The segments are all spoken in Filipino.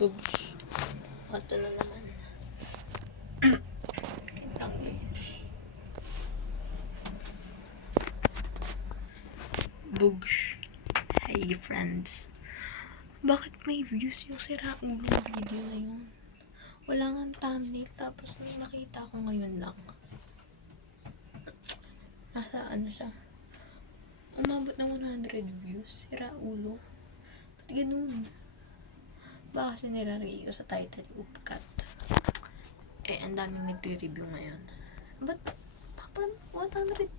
Tugs. Ito na naman. Bugs. Hey friends. Bakit may views yung sira ulo video na yun? Wala nga thumbnail, tapos nakita ko ngayon lang. Nasa ano siya? Umabot ng 100 views. Sira ulo. Ba't ganun? Baka kasi nilalagay ko sa title, upcut. Ang daming nagre-review ngayon. Ba't 100?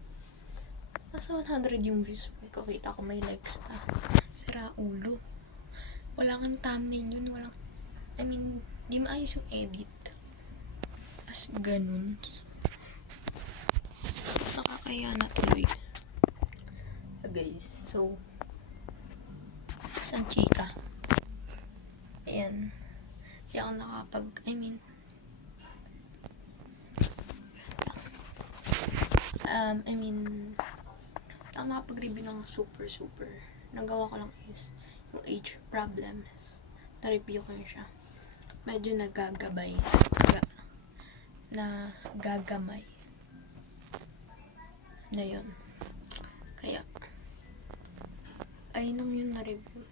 Nasa 100 yung views. Kakita ko may likes pa. Sira ulo. Wala kang thumbnail yun. Di maayos yung edit. As ganun. Nakakaya na tuloy. Guys, so isang chika. Ayan. Di ako hindi ako nakapag-review ng super. Nagawa ko lang is yung age problems. Na-review ko yun siya. Medyo nagagamay. Na yun. Kaya, ayun lang yung na-review.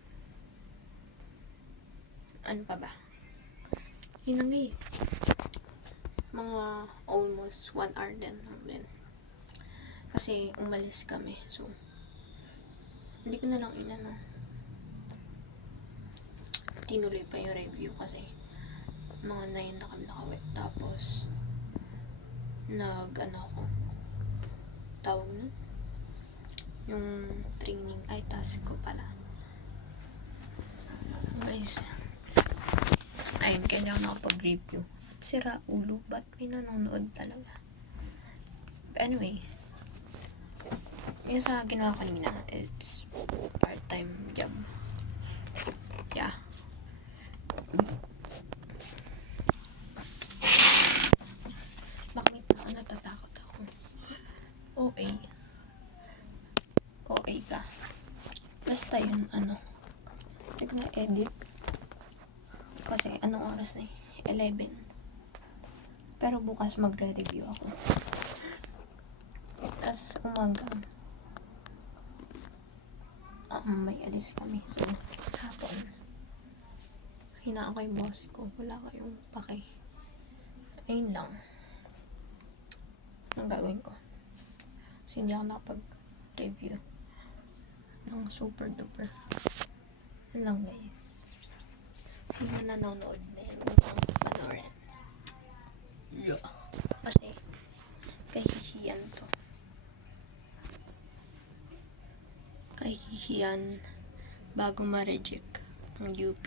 Ano pa ba? Yun lang eh. Mga almost 1 hour din. Kasi umalis kami. So, hindi ko na lang tinuloy pa yung review kasi mga 9 na kami nakawit. Tapos, tawag nun? Yung training, task ko pala. Guys, ayun, kaya ako nakapag-review. Sira ulo, ba't may nanonood talaga? But anyway, yung sa ginawa ko kanina, it's part-time job. Yeah. Bakit natatakot ako? OA ka. Basta yun, hindi ko na-edit. Kasi, anong oras na 11. Pero bukas magre-review ako. Tapos, umaga. May alis kami. So, hapon. Hinaan ko yung boss ko. Wala kayong pake. Ayun lang. Anong gagawin ko? Kasi hindi ako nakapag-review ng super duper. Yun lang guys. Sino nanonood na yun? Upang panoorin. Yeah. Kasi, kahihiyan to. Kahihiyan bago ma-reject ng UP.